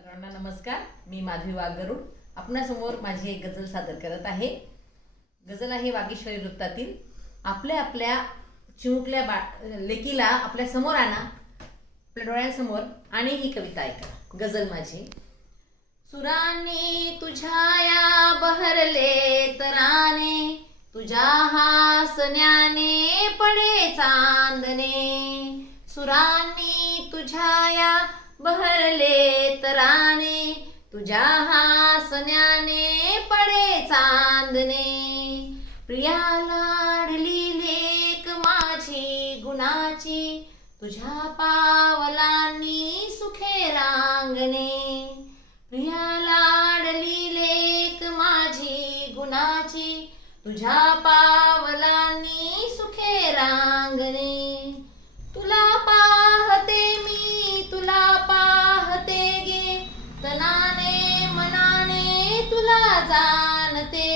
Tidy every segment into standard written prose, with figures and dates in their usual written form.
सर्वांना नमस्कार. मी माधवी वाघगरुड आपणासमोर माझी एक गझल सादर करत आहे. गझल आहे वागीश्वरी वृत्तातील. आपल्या आपल्या चिमुकल्या लेकीला आपल्या समोर आणा, आपल्या डोळ्यांसमोर, आणि ही कविता ऐका. गझल माझी. सुरांनी तुझ्या या बहरले तराने, तुझ्या हासण्याने पडे चांदणे. सुरांनी तुझ्या या बहरले तराने, तुझ्या हासण्याने पडे चांदणे. प्रिया लाडली लेक माझी गुणाची, तुझ्या पावलांनी सुखे रांगणे. प्रिया लाडली लेक माझी गुणाची, तुझ्या पावलांनी सुखे रांगणे. तुला पाहते मी, तुला पाहते गे, तनाने मनाने तुला जाणते.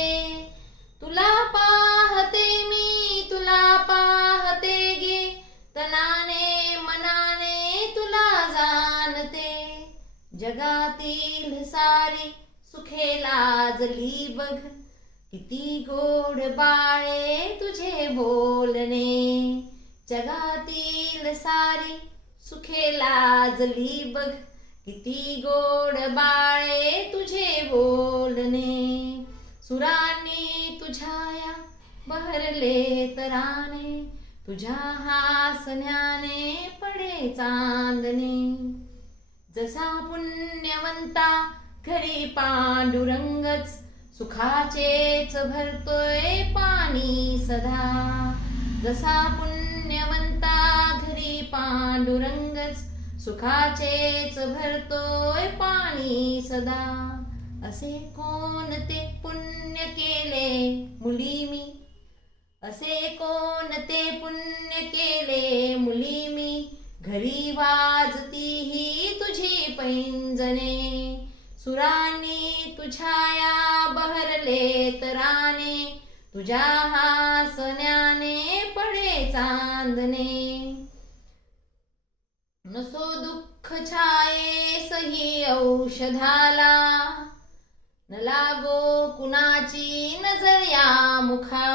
तुला पाहते मी, तुला पाहते गे, तनाने मनाने तुला जाणते. जगातील सारी सुखे लाजली बघ, किती गोड बाळे तुझे बोलणे. जगातील सारी सुखे लाजली बघ, किती गोड बाळे तुझे बोलणे. सुरांनी तुझ्या या बहरले तराने, तुझ्या हासण्याने पडे चांदणे. जसा पुण्यवंता घरी पांडुरंगच, सुखाचेच भरतोय पाणी सदा. जसा पुण्यवंता घरी पांडुरंगच, सुखाचेच भरतोय पाणी सदा. असे कोणते पुण्य केले मुली मी, असे कोणते पुण्य केले मुली मी, घरी वाजती ही तुझी पैंजणे. सुरांनी तुझ्या या बहरले तराने, तुझ्या हासण्याने पडे चांदणे. नसो दुःख छाये सही औषधाला, न लागो कुणाची नजर या मुखा.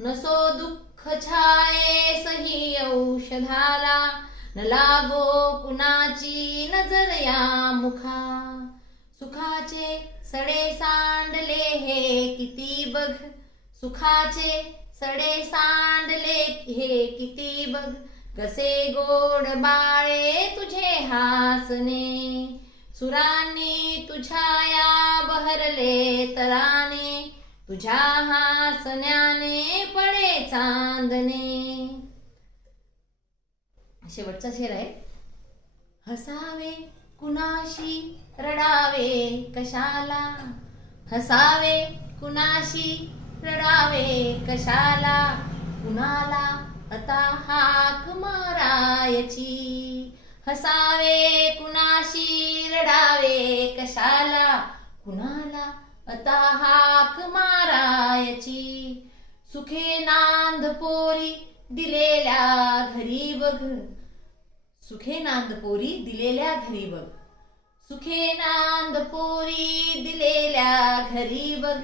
नसो दुःख छाये सही औषधाला, न लागो कुणाची नजर या मुखा. सुखाचे सडे सांडले हे किती बघ, सुखाचे सडे सांडले हे किती बघ, कसे गोड बाळे तुझे हासणे. सुरांनी तुझ्या या बहरले तराने, तुझ्या हासण्याने पडे चांदणे. शेवटचा शेर आहे. हसावे कुणाशी रडावे कशाला, हसावे कुणाशी रडावे कशाला, कुणाला आता हाक मारायची. हसावे कुणाशी रडावे कशाला, कुणाला आता हाक मारायची. सुखे नांद पोरी दिलेल्या घरी बघ, सुखे नांद पोरी दिलेल्या घरी बघ, सुखे नांद पोरी दिलेल्या घरी बघ.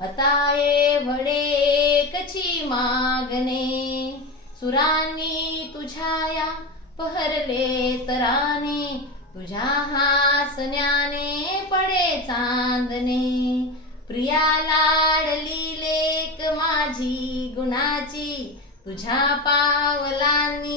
आता एवढे कची मागणे. सुरांनी तुझ्या या बहरले तराने, तुझ्या हासण्याने पडे चांदणे. प्रिया लाडली लेक माझी गुणाची, तुझ्या पावलांनी